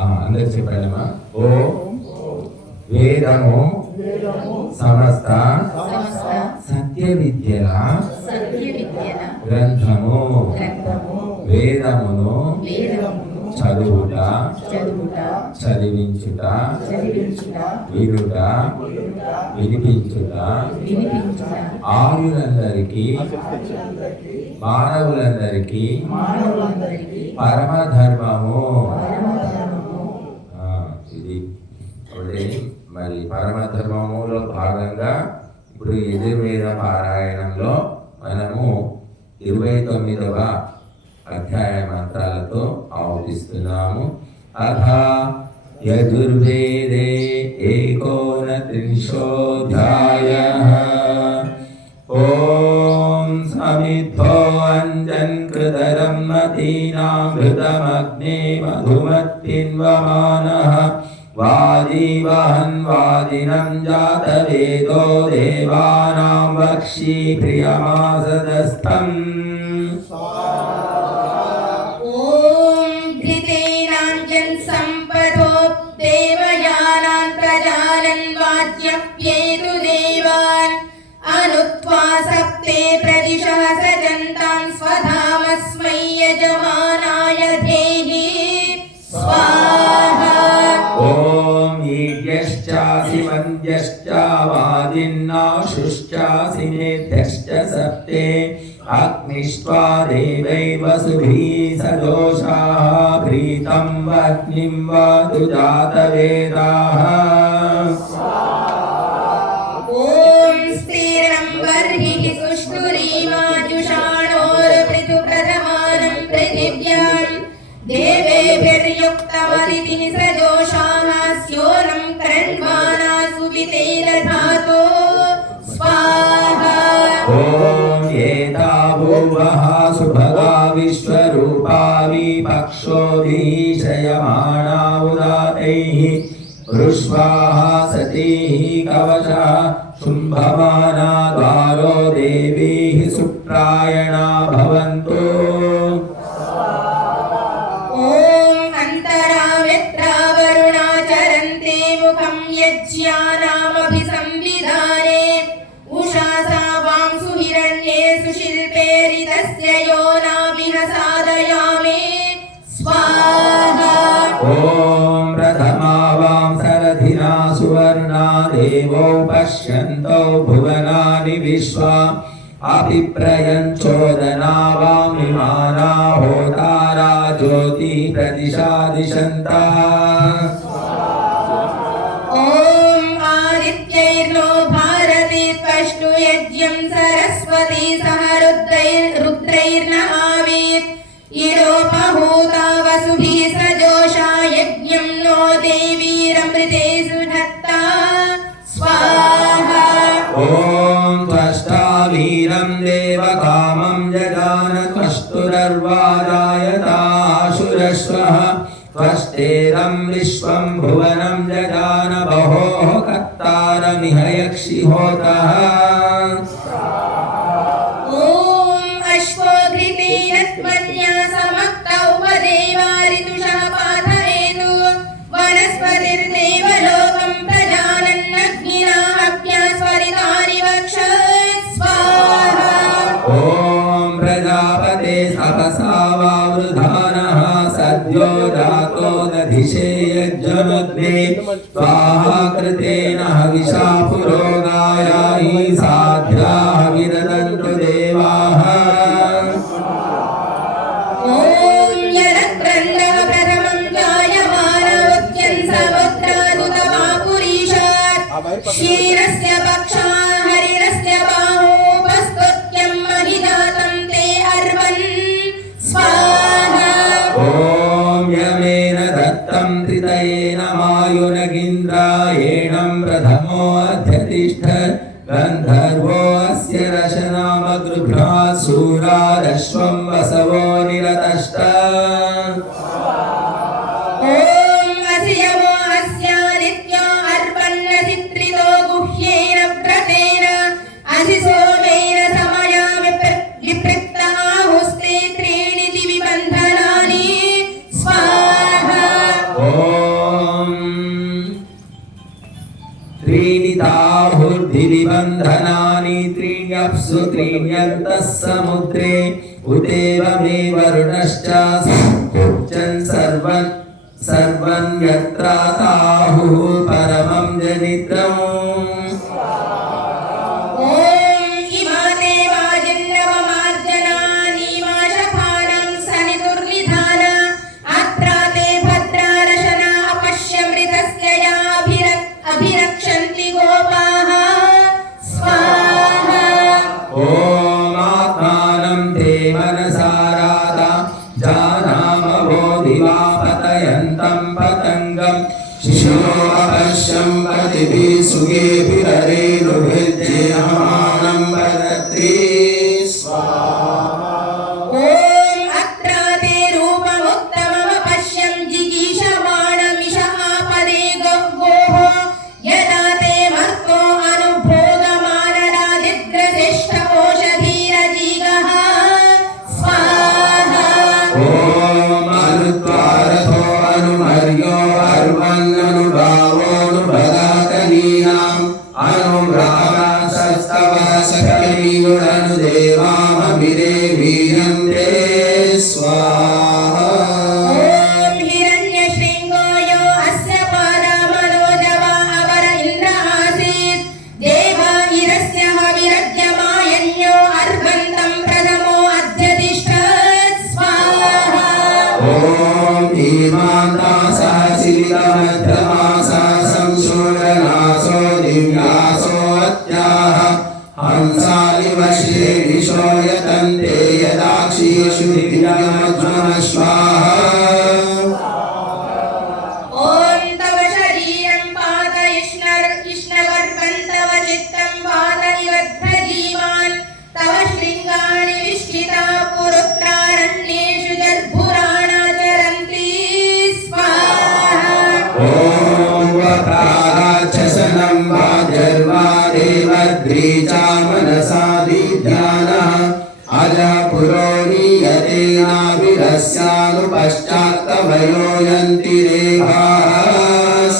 అందరికి చెప్పండమ్మా. ఓం వేదము సమస్త సత్య విద్యల గ్రంథము. వేదమును చదువుట చదివించుట వినుట వినిపించుట ఆయులందరికీ మానవులందరికీ పరమధర్మము. ఇది అంటే మరి పరమధర్మములో భాగంగా ఇప్పుడు యజుర్వేద పారాయణంలో మనము 29వ అధ్యాయ మంత్రాలతో ఆవుతిస్తున్నాము. అథ యజుర్వేదే ఏకోనత్రింశోऽధ్యాయః. ఓం సమిద్ధో అంజన్ కృతరం మదీనామృతమగ్నే మధుమత్తిన్వమానః వాజీవహన్ వాజినం జాతవేదో దేవానాం వక్షి ప్రియమాసదస్థం. सप्ते प्रदिशः सजन्तान् स्वधामस्मै यजमानाय धेहि स्वाहा. ॐ ईड्यश्चासि वन्द्यश्च वाजिन्नाशुश्चासि मेध्यश्च सप्ते अग्निष्ट्वा देवै वसुभिः सदोषाः प्रीतं वह्निं वधु जातवेदाः. देवेभिर्युक्तमदितिः सजोषाः स्योरं कण्वाना सुवितेरधातो स्वाहा. ॐ एतावोवः सुभगा विश्वरूपा विपक्षोऽधीशयमाणा उदातैः वृष्वाः सतीः कवचः शुम्भमाना द्वारो देवीः सुप्रायणा भवन्तु. यज्ञानामभिसंविधाने उषासा वांसु हिरण्ये सुशिल्पेरितस्य योनाभिः साधयामि स्वाहा. ॐ प्रथमा वांसरथिना सुवर्णा देवो पश्यन्तौ भुवनानि विश्वा अभिप्रयञ्चोदना वामिमाना होतारा ज्योति प्रदिशा दिशन्तः. यज्ञं सरस्वती सह रुद्रैर्न आवीत् इडोपहूता वसुभिः सजोषा यज्ञं नो देवीरमृते सुधत्ता स्वाहा. ॐ त्वष्टा वीरं देवकामं जगान त्वष्टुरर्वादायताशुरश्वः त्वष्टेरं विश्वं भुवनं जगान बहोः कर्तारमिह यक्षिहोतः. ॐ अश्वघ्रितेन त्वन्या समक्तौ वदेवारितुषः पाथयेतु वनस्पतिर्देवलोकं प्रजानन्नग्निना हव्या स्वरितानि वक्षत् स्वाहा. ॐ प्रजापते सपसा वावृधानः सद्यो जातो दधिषे यज्ञमुग्ने स्वाहा कृतेन हविषा पुरोगायाहि साध्याः विददन्तु देवाः. ॐ यदक्रन्दः प्रथमं जायमानवत्यं समुद्रादुतवापुरीशात् क्षीरस्य पक्षा हरिरस्य बाहोपस्तुत्यं महिदातं ते अर्वन् स्वाहा. ॐ यमेन दत्तं त्रितयेन मायुनगिन्द्रायेणं प्रथमो अध्यतिष्ठ गन्धर्वो अस्य रशनामगृह्णात् शूरारश्वं वसवो निरतष्ट. ॐ अस्यवो अस्यादित्यो अर्पन्नसित्रितो गुह्येन व्रतेन असिसोमेन समया विपृक्ताहुस्ते त्रीणि दिवि बन्धनानि स्वाहा. ॐ विधिबन्धनानि त्रीण्यप्सु त्रीण्यन्तः समुद्रे उदेव मे वरुणश्च संकुर्चन् सर्वं यत्राताहुः परमं जनित्रम् सुगेभिरेणुभिर्जेहमानं वदति स्वाहा। ॐ अत्र ते रूपमुत्तममपश्यं जिगीषमाणमिष आपदे गोः यदा ते मर्तो अनुभोगमानरादिग्रशिष्टकोशधीरजीगः स्वाहा। ॐ अनुद्वारथो अनुमर्यो अर्वन्ननुभावोऽनुभगाकनीनाम् अनुब्राह्मणस्तवसकलीयुरनुदेवामभिरे वीरन्ते स्वाहा। ॐ हिरण्यशृङ्गो यो अस्य पादमनोजवा अवर इन्द्र आसीत् देवागिरस्य हविरज्ञमायन्यो अर्भन्तं प्रथमो अध्यतिष्ठत् स्वाहा। ॐ हीमान्तासः शिलितमध्यमासः संशोधनासो दिव्यासो अत्याः हंसालिवश्रेणिशो यतन्ते यदाक्षीषु दिव्यमज्वनश्वाहा। ॐ तव शरीरं पातयिष्णवर्पं तव चित्तं पातयिवध्वजीवान् तव शृङ्गाणि विष्ठिता पुरुत्रारण्येषु जर्भुराणाचरन्ति स्वाहा। ॐ वक्राराक्षसनं वाजर्वा देवद्रीचा मनसा दीध्यानः अजपुरो नीयते नाभिरस्यानुपश्चात्तवयो यन्ति रेखाः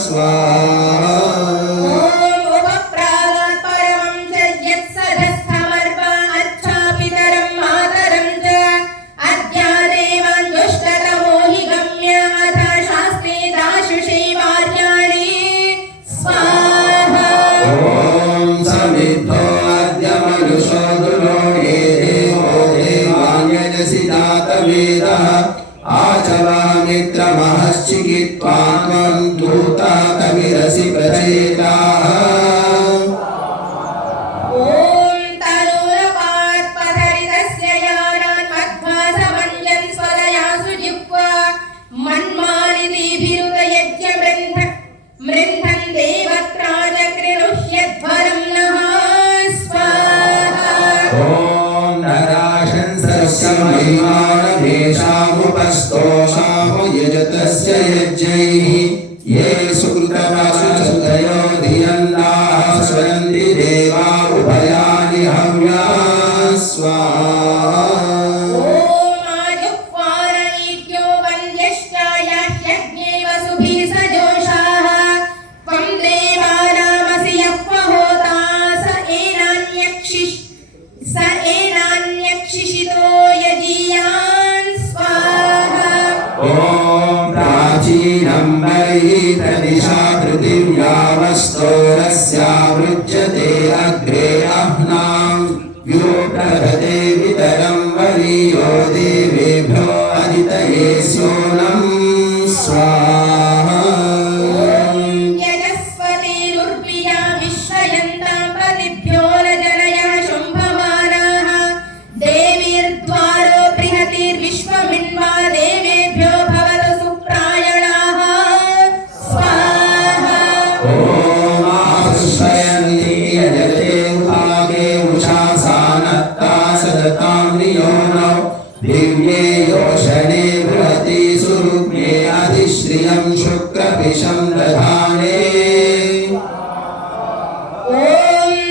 स्वाहा। ॐ उपप्रागात् परमं च यत्सधस्थमर्प अच्छापितरं मातरं च अद्यादेवान् दुष्टतमो हि गम्य अथ शास्त्रे दाशुषे वार्याणि स्वाहा। ॐ समिद्धो अद्य मनुषो दुरो ये देवो देवान्यजसि जातवेदः आचवामित्रमहश्चिकित्वा त्वं दूता कविरसि प्रचेताः। ॐ तनूरपात्पधरितस्य यानान् मध्वा समञ्जन् स्वदयासु जिह्वा मन्मानितिभिरुदयज्ञमृन्धन् देवत्राजकृनुह्यध्वरं नः स्वाहा। ॐ नराशंसस्य महिमानमेषामुपस्तोषामु यजतस्य यज्ञैः ये सुकृतवासुदयो धियन्ताः स्वयन्ति देवा उभयानि हव्या स्वाहा। ॐ आजुह्वारयित्यो वन्द्यश्चायाह्यग्ने वसुभिः सजोषाः त्वं देवानामसि यः होता स एनान्यक्षिषितो यजीयान् स्वाहा। ॐ प्राचीनं वैतदिशा पृथिव्यावस्तोरस्यावृज्यते अग्रे अह्नां यो प्रभते वितरं वरीयो देवेभ्यो अदितये स्योनं स्वाहा। यजस्वतीरुर्प्रिया विश्वयन्तां पतिभ्यो न जनया शुम्भमानाः देवीर्द्वारो बृहतिर्विश्वमिन्वा देवेभ्यो भवतु सुप्रायणाः स्वाहा। ॐ आपुष्पयन्ति यजते उभागे उषासानत्ता सदतां नियोनौ दिव्ये योषणे बृहति सुरुग्मे अधिश्रियं शुक्रपिशं दधाने। ॐ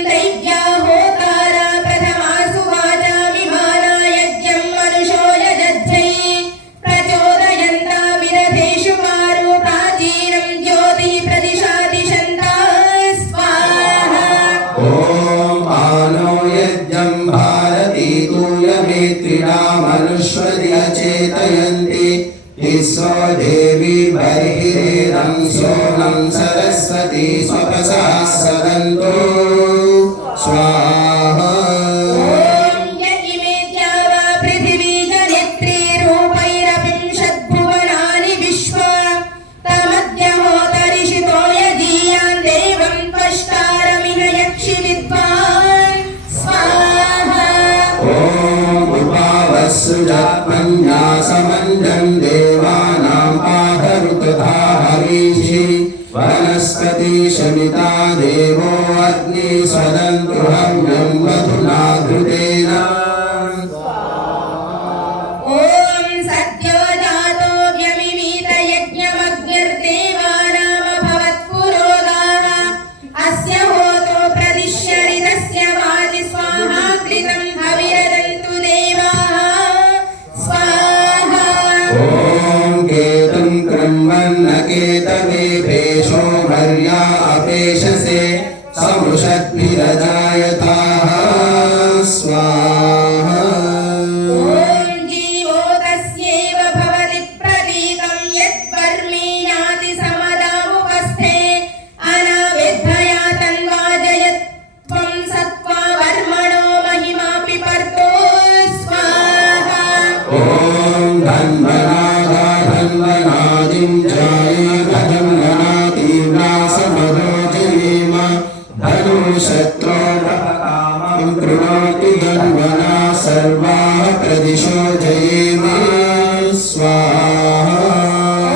दैव्या होतारा प्रथमासु वाचा विमाना यज्ञं मनुषो यजध्यै प्रचोदयन्ता विरथेषु मारो प्राचीनं ज्योतिः प्रदिशा दिशन्ता स्वाहा। ॐ देवी बर्हिरेदं सोनं सरस्वती स्वपसा सदन्तु स्वाहा सुजात्मन्यासमञ्जं देवानां पाठरुतधा हवीषि वनस्पति शमिता देवो अग्नि स्वदन्तु हव्यं मधुना घृतेन केतवे भेषो भर्या अपेशसे समुषद्भिरजायताः स्वाहा ॐ जीवो तस्यैव भवति प्रतीतं यद्वर्मीयाति समदामुपस्थे अनाविद्धया तन्वाजयत् त्वं सत्त्वा वर्मणो महिमा पिपर्तो स्वाहा ॐ धन्वनादिं धनुशत्रोपकामं कृणोति धन्वना सर्वाः प्रदिशो जयेम स्वाहा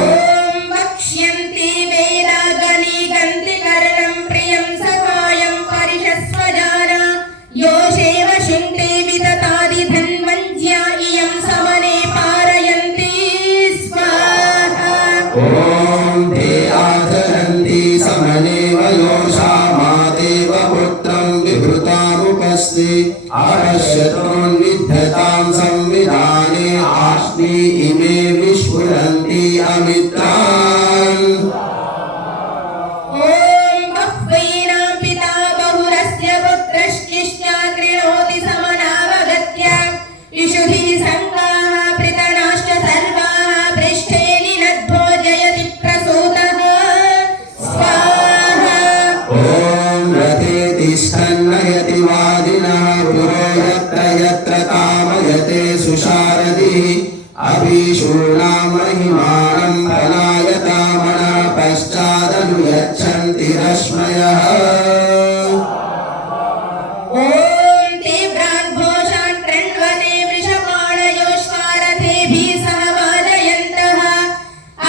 ॐ वक्ष्यन्ति वेदागनीगन्ति कर्णं प्रियं सखायं परिषस्वजाना योषेव शुण्ठे विदतादि धन्वञ्ज्या इयं समने पारयन्ति स्वाहा ॐ ते आचरन्ति समने वयोषा अपश्यतोन्विद्धतां संविधाने आश्नि इमे विस्फुरन्ति अमित्रान् ॐ बह्वीनां पिता बहुरस्य पुत्रश्चिष्टा कृणोति समनावगत्य इषुभिः संगाः पृतनाश्च सर्वाः पृष्ठे निनद्धो जयति प्रसूतः स्वाहा ॐ रथे तिष्ठन्नयति वादिनः पुरो यत्र कामयते सुशारदी अभिषूणां महिमानं फलायतामना पश्चादनुयच्छन्ति रश्मयः ॐ तीव्राघोषान् कृण्वते वृषपाणयोश्वारथेभिः सह वाजयन्तः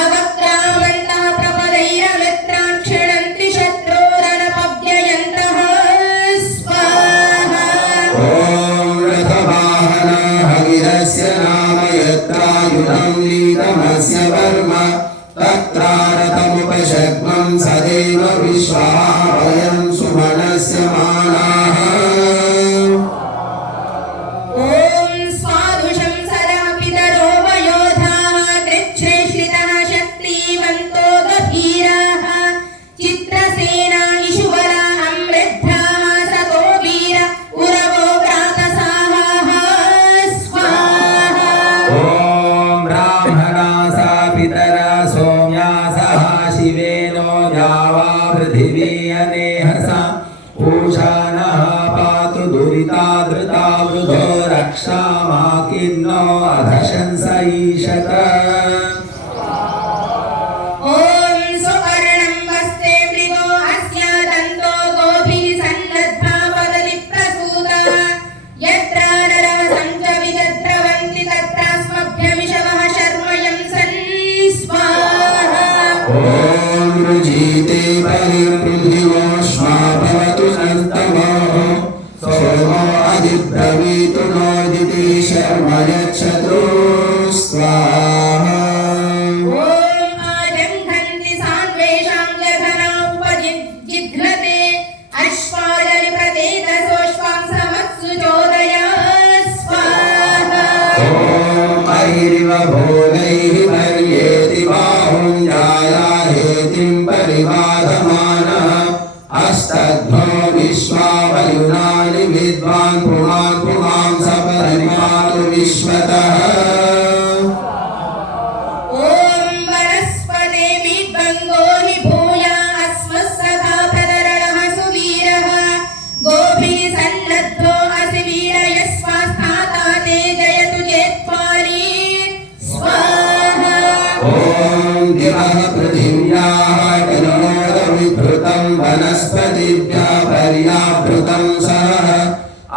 अवक्रामन्तः प्रपदैरमित्रान् क्षिणन्ति शत्रोरनपव्ययन्तः स्वाहा ॐ रथवाहनः हविरस्य नाम यत्रायुधं लीनमस्य वर्म तत्रारथमुपशग्मं सदैव विश्वाः वयं सुमनस्य मानाः ॐ स्वादुषं सरः पितरो वयोधाः कृच्छ्रेष्ठितः शक्तिवन्तो गभीराः चित्रसेना इषुवरा अमृद्धाः सतो वीर उरवो प्रातसाः स्वाहा ॐ ब्राह्मणासा पितरा सोम्यासः शिवेनो द्यावा पृथिवी अनेहसा पूषा नः पातु दुरिता धृता वृधो रक्षामाकिन्नो अधशंस ईशत ॐ सुवर्णं वस्ते मृगो अस्य दन्तो गोभिः सन्नद्धा वदति प्रसूता यत्र नरः सञ्चविजद्रवन्ति तत्रास्मभ्यमिषवः शर्मयं सन् स्वाहा ॐ रुजिते परिपृथिवोष्मा भवतु सन्तमः सोमो अधिब्रवीतु नोदिति शर्म यच्छतु स्वाहा ॐ आजङ्घन्ति सान्वेषां जघना उपजिघ्नते अश्वाजनि प्रदेतसोऽश्वां समत्सु चोदय स्वाहा ॐ ऐरिव भोगैः पर्येति बाहुं जायाहेतिं परिबाधमानः अस्तध्नो विश्वावयुनानि विद्वान् पुमान् पुमां सपरिमातु विश्वतः ॐ वनस्पति पृथिव्याः किलोरविभृतं वनस्पतिभ्यः पर्यावृतं सः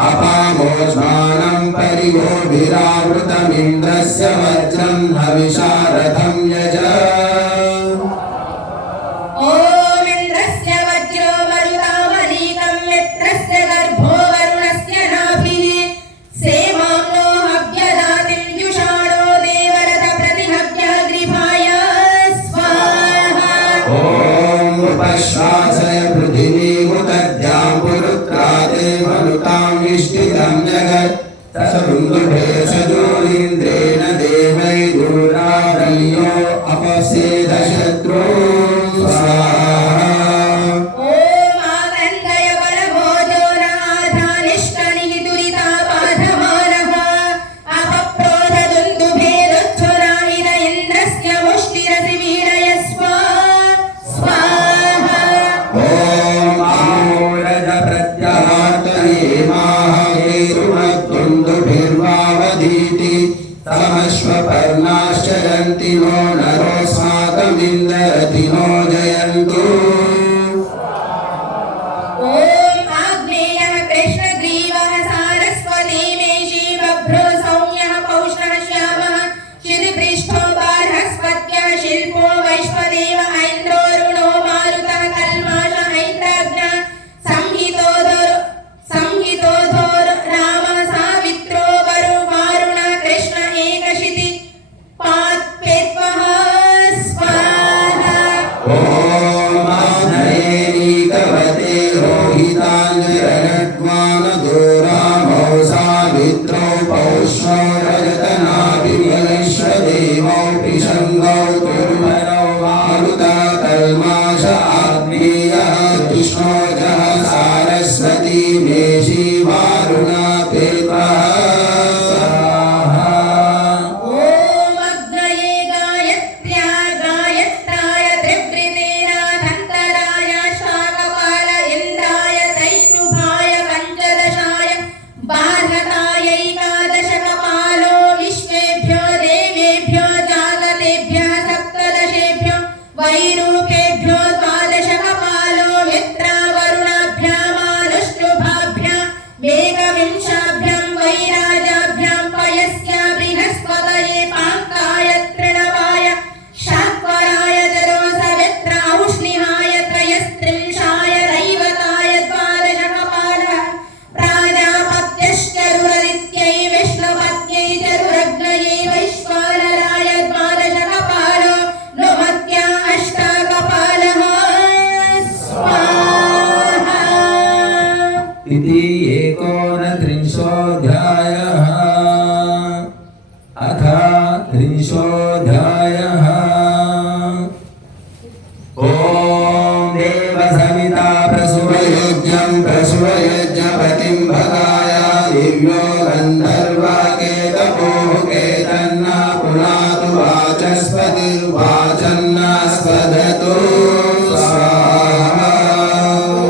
अपामोष्मानं परिवोभिरावृतमिन्द्रस्य वज्रं हविषा रथं यज ॐ इन्द्रस्य वज्रो मरुतामनीकं मित्रस्य गर्भो वरुणस्य नाभिः सेमाम्नो हव्यदातिं युषाणो देवरथ प्रतिहव्याग्रिभाय स्वाहा ॐ उपश्वासय पृथिवीमुदद्यां पुरुत्राते मनुतां निष्ठितं जगत् तसरुन्दुभे सजोरिन्द्रेण देवैर्दूरावल्यो अपसेदशत्रो स्वाहा ॐ आकन्दय परभोजो नाधानिष्कनिः दुरितापाधमानः अपप्रोधदुन्दुभेदुच्छुराविद इन्द्रस्य मुष्टिरसि वीडय स्वाहा ॐ आमोरज प्रत्यहार्तये माहेरुमद्दुन्दुभिर्वावधीति तमश्वपर्णाश्च यन्ति नो नरोऽस्माकमिन्दरतिनो जयन्तु ॐ आग्नेयः कृष्णग्रीवः सारस्वती मेषी बभ्रो सौम्यः पौष्णः श्यामः शिरपृष्ठो बार्हस्पत्यः शिल्पो वैश्वदेव ऐन्द्रोरुणो मारुतः कल्माष ऐन्द्राग्नः संहितोधोर रामः सावित्रो वरु वारुणः कृष्ण एकशिति पात्पेत्वः स्वाहा ॐ आग्नेयीकवते रोहिताञ्जनद्वानदूरामौ सावित्रौ पौष्णौ रजतनाभिवैश्वदेवौ पिशङ्गौ दुर्मरौ मारुतः कल्माष आग्नेयः कृष्णोजः सारस्वती मेषी वारुणा पेत्वः स्वाहा ॐ अग्नये गायत्राय त्रिवृतेनाथन्तराय शाकपाल इन्द्राय त्रैष्टुभाय पञ्चदशाय बार्हतायैकादशकपालो विश्वेभ्यो देवेभ्यो जागतेभ्यः सप्तदशेभ्यो वैरूपेभ्यो द्वादशकपालो मित्रावरुणाभ्यामानुष्टुभाभ्यां मेघविंशाभ्यां वैराजाभ्यां पयस्य बृहस्पतये पाङ्काय तृणवाय शाक्वराय जरोसवित्राउष्णिहाय त्रयस्त्रिंशाय रैवताय द्वादशकपालः प्राजापत्यश्चरुरदित्यै विष्णुपत्यै चरुरग्नये वैश्वानराय द्वादशकपालो नुमत्या अष्टाकपालः स्वाहा इति एकोनत्रिंशोऽध्यायः अथ त्रिंशोऽध्यायः ॐ देवसविता प्रसुवयुज्यं प्रसुवयुज्यपतिं भगाय दिव्यो गन्धर्वकेतपोः केतन्नः पुनातु वाचस्पतिर्वाचन्नस्पदतु स्वाहा ॐ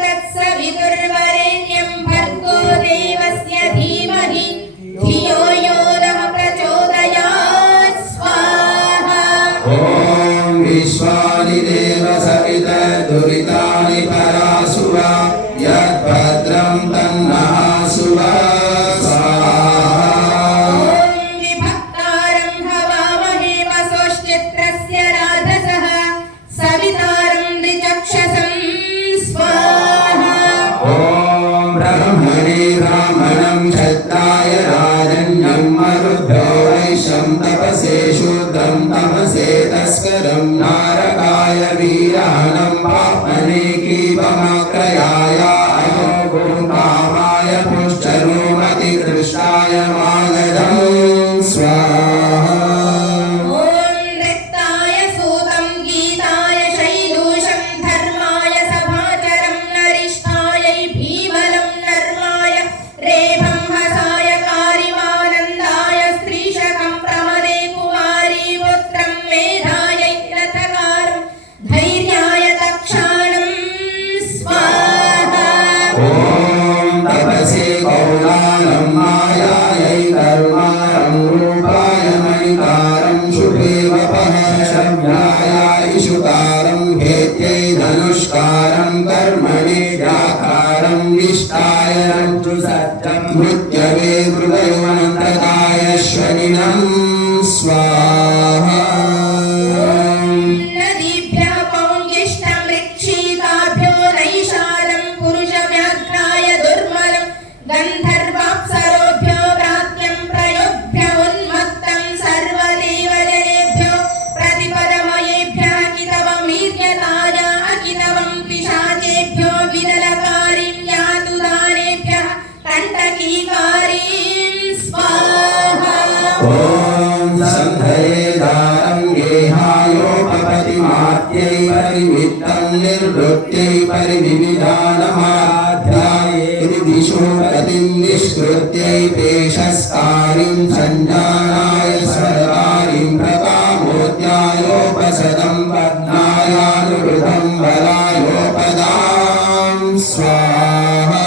तत्सवितुर्वरेण्यं भर्गो देवस्य धीमहि धियो यो नः प्रचोदयात् स्वाहा ॐ विश्वानि देव सवितर्दुरितानि परासुव यद्भद्रं तन्नःसुव स्वाहा ॐ विभक्तारं हवामहे वसोश्चित्रस्य राधसः सवितारं द्विचक्षसं स्वाहा ॐ ब्रह्मणे ब्राह्मणं क्षत्राय राजन्यं मरुभ्यो वैश्यं तपसे शूद्रं तमसे तस्करं नारकाय वीरानं पाप्मने कीपमक्रयाय अयोगुरुकामाय पुष्टरोमतिकृष्णाय मागधं स्वाहा ॐ रिक्ताय सूतं गीताय शैलूषं धर्माय सभाचरं नरिष्ठायै भीमलं नर्माय रेभं हसाय कारिमानन्दाय स्त्रीशकं प्रमदे कुमारी पुत्रं मेधायै रथकारं धैर्याय तक्षाणं स्वाहा इषुकारं हेत्यै धनुष्कारं कर्मणि व्याकारं निष्ठाय रज्जुसज्जं मृत्यवे मृदयोऽनन्तकाय श्वनिनं स्वाहा नदीभ्यः पौङ्गिष्ठमृक्षिकाभ्यो नैषादं पुरुषव्याघ्राय दुर्मलं गन्धर्वाप्सरोभ्यो प्राप्त्यं प्रयोभ्य उन्मत्तं सर्वदेवजनेभ्यो प्रतिपदमयेभ्यः कितवमीर्यताय अकितवं पिशाचेभ्यो विदलकारीं यातु दानेभ्यः कण्टकीकारीं स्वाहा ॐ सन्धये दानं गेहायोपपतिमात्यै परिमित्तं निर्वृत्यै परिविविधानमाध्याये दिशो गतिं निष्कृत्यै पेशस्कारिं सञ्जानाय सरकारिं प्रकामोद्यायोपसदं वर्णायानुवृतं बलायोपदां स्वाहा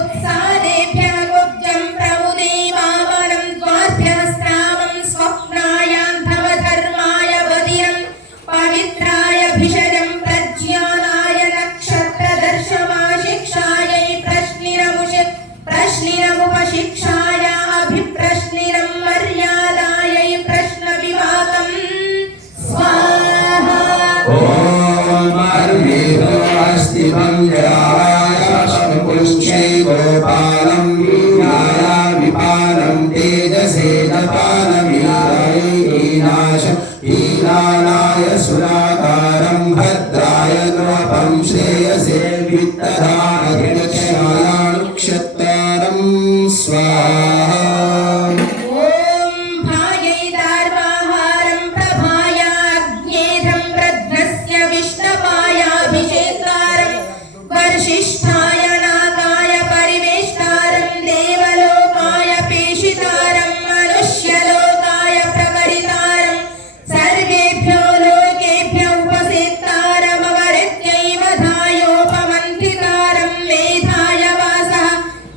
उत्सादेभ्यः कुब्जं प्रमुदे वामनं द्वाभ्यः स्रावं स्वप्नायान्धवधर्माय बधिरं पवित्राय भिषजं प्रज्ञानाय नक्षत्रदर्शमाशिक्षायै प्रश्निरमुपशिक्षाय अभिप्रश्निरं मर्यादायै प्रश्नविभागं स्वाहा ॐ अर्वेदो अस्ति पुंजराय गोपालं वीराय विपालं तेजसे दपालमीराय हीनाशं हीनानाय सुराकारं भद्राय द्रवपं श्रेयसे वित्तधारक्षायानुक्षत्तारं स्वाहा ॐ भायैदार्वाहारं प्रभायाग्नेधं प्रध्नस्य विष्णपायाभिषेकारं वर्षिष्ठाय नागाय परिवेष्टारं देवलोकाय पेशितारं मनुष्यलोकाय प्रकटितारं सर्वेभ्यो लोकेभ्यो उपसेत्तारमवरत्यैव धायोपमन्त्रितारं मेधाय वासः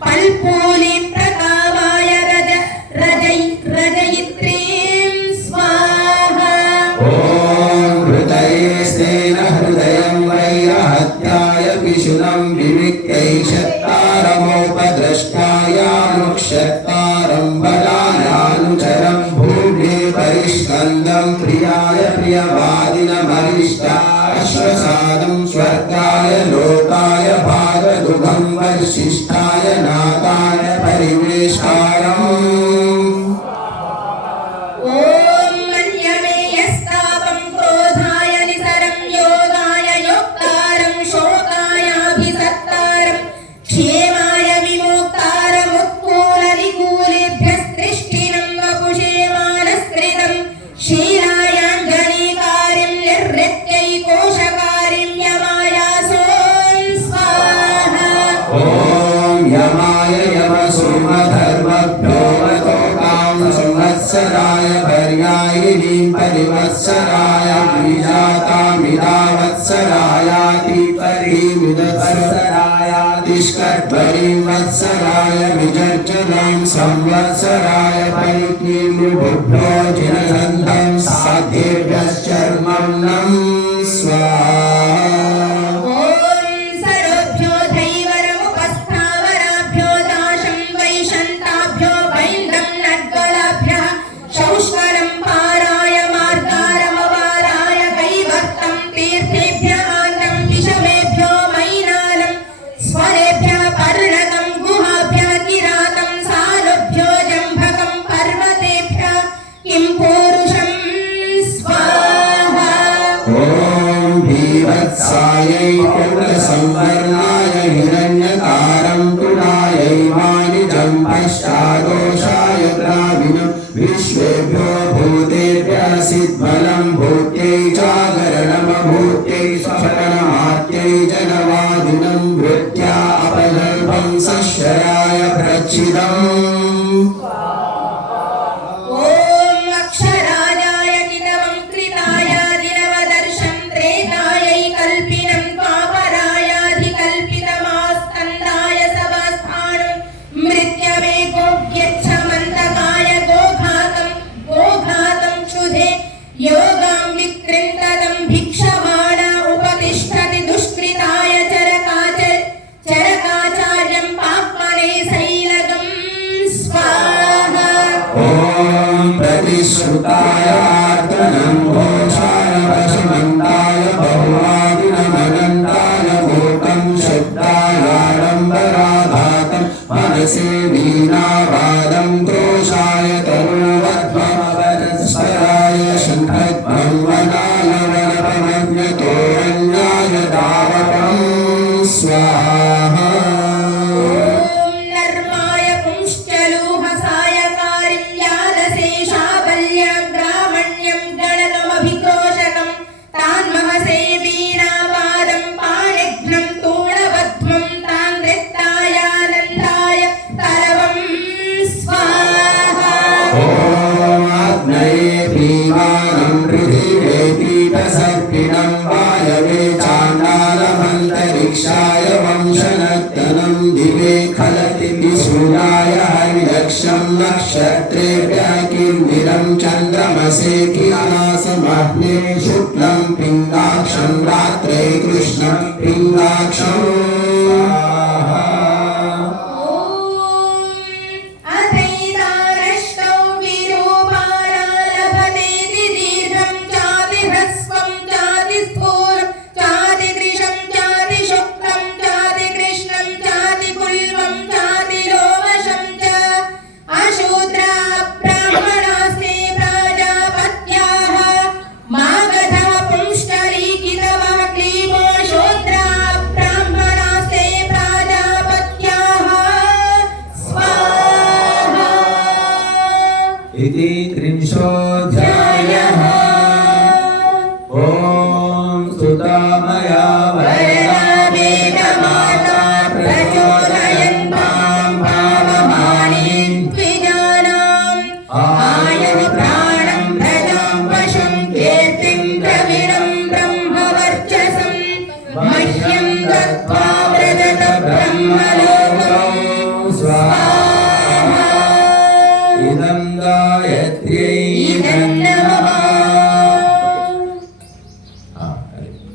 पल्पूलिप्रकामाय रजयित्रीं स्वाहा ॐ हृदयेस्तेन हृदयं वैरहत्याय पिशुनं विविक्त्यै क्षत्तारमोपद्रष्टायानुक्षत्तारं बलायानुचरं भूमे परिष्कन्दं प्रियाय प्रियवादिनमरिष्टाश्वसादं स्वर्गाय लोकाय भागदुघं वरिष्ठाय नागाय परिवेष्टारम् ॐ मन्यमे यस्तापं क्रोधाय निसरं योगाय योक्तारं शोकायाभिसत्तारं क्षेमाय विमुक्तारमुत्कूलनिकूलेभ्यस्तृष्टिनं वपुषे मानस्कृतं शीलायाञ्जनीकारिं निर्वृत्यै कोशकारिं यमायासों स्वाहा ॐ यमाय यमसुमधर्मभ्यो वतोकां संवत्सराय पर्यायिनीं परिवत्सराय विजातामिदावत्सरायातिपरीमिदवत्सरायातिष्कर्परीं वत्सराय विजर्जनां संवत्सराय परिकीर्णुभुभ्यो जिनगन्धं साध्येभ्यश्चर्मं नं स्वाहा ॐ सरोभ्यो धैवरमुपस्थावराभ्यो दाशं वैशन्ताभ्यो बैन्दं नड्वलाभ्यः शौष्करं पाराय मार्गारमवाराय कैवर्तं तीर्थेभ्यः आन्तं विषमेभ्यो मैनालं स्वरेभ्यः पर्णकं गुहाभ्यः किरातं सानुभ्यो जम्भकं पर्वतेभ्यः किं पूरुषं स्वाहा ॐ भीवत्सायै पुत्रसंवर्णाय हिरण्यकारं तुलायै वाणिजं पश्चादोषाय द्राविणं विश्वेभ्यो भूतेभ्यः सिद्बलं भूत्यै जागरणमभूत्यै स्वशरणमात्यै जनवादिनं वृत्त्या अपजल्पं सश्रयाय प्रच्छिदम् ॐ अक्षराजाय कितवं कृताय दिनवदर्शं त्रेतायै कल्पिनं द्वापरायाधिकल्पितमास्कन्दाय सभास्थानं मृत्यवे गोप्यच्छमन्तकाय गोघातं क्षुधे योगा कृन्तदं भिक्षमाणा उपतिष्ठति दुष्कृताय चरकाचार्यं पाप्मने शैलगं स्वाहा ॐ प्रतिश्रुताय आर्तनं घोषाय वशमन्ताय बहुवादिनमनन्ताय भूतं शब्दाय आडम्बराघातं मनसि वीणावादं क्रोशाय तरुणवध्वमवरस्पराय शङ्खध्वं वनाय वनपमन्यतोरण्याय दावकं स्वाहा ॐ नर्माय पुंश्चलूहसाय कार्यं ब्राह्मण्यं गणनमभिघोषकं तान्महसे वीणावादं पाणिघ्नं तूणवध्वं तान् नृत्तायानन्दाय तरवं स्वाहा ॐ आग्नेये भीमानं पृथिवे पीठसर्पिणं वायवे चाण्डालमन्तरिक्षाय वंशनर्तनं दिवे खलति सूर्याय हरिदक्षं नक्षत्रेभ्यः किन्निरं चन्द्रमसे किलासमग्ने शुक्लं पिङ्गाक्षं रात्रे कृष्णं पिङ्गाक्षम्